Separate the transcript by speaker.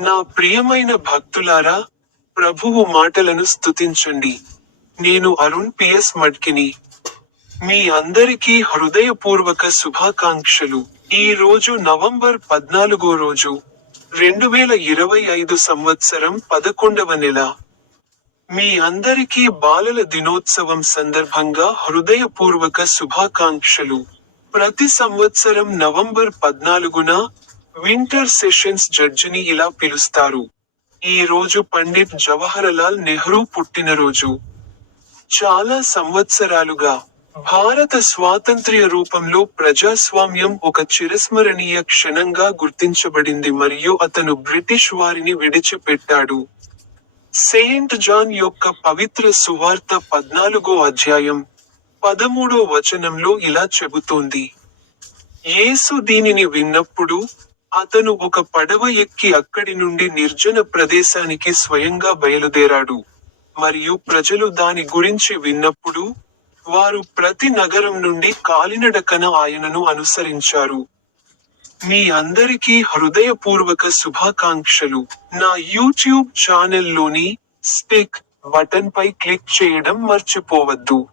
Speaker 1: నా ప్రియమైన భక్తులారా ప్రభువు మాటలను స్తుతించండి. నేను అరుణ్ పిఎస్ మడ్కిని మీ అందరికీ హృదయపూర్వక శుభాకాంక్షలు. ఈ రోజు నవంబర్ పద్నాలుగో రోజు రెండు వేల ఇరవై ఐదు సంవత్సరం పదకొండవ నెల. మీ అందరికీ బాలల దినోత్సవం సందర్భంగా హృదయపూర్వక శుభాకాంక్షలు. ప్రతి సంవత్సరం నవంబర్ పద్నాలుగున వింటర్ సెషన్స్ జడ్జిని ఇలా పిలుస్తారు. ఈ రోజు పండిట్ జవహర్లాల్ నెహ్రూ పుట్టినరోజు. చాలా సంవత్సరాలుగా భారత స్వాతంత్ర్య రూపంలో ప్రజాస్వామ్యం ఒక చిరస్మరణీయ క్షణంగా గుర్తించబడింది మరియు అతను బ్రిటిష్ వారిని విడిచిపెట్టాడు. సెయింట్ జాన్ యొక్క పవిత్ర సువార్త పద్నాలుగో అధ్యాయం పదమూడో వచనంలో ఇలా చెబుతోంది. యేసు దీనిని విన్నప్పుడు అతను ఒక పడవ ఎక్కి అక్కడి నుండి నిర్జన ప్రదేశానికి స్వయంగా బయలుదేరాడు. మరియు ప్రజలు దాని గురించి విన్నప్పుడు వారు ప్రతి నగరం నుండి కాలినడకన ఆయనను అనుసరించారు. మీ అందరికీ హృదయపూర్వక శుభాకాంక్షలు. నా యూట్యూబ్ ఛానల్లోని స్టిక్ బటన్ పై క్లిక్ చేయడం మర్చిపోవద్దు.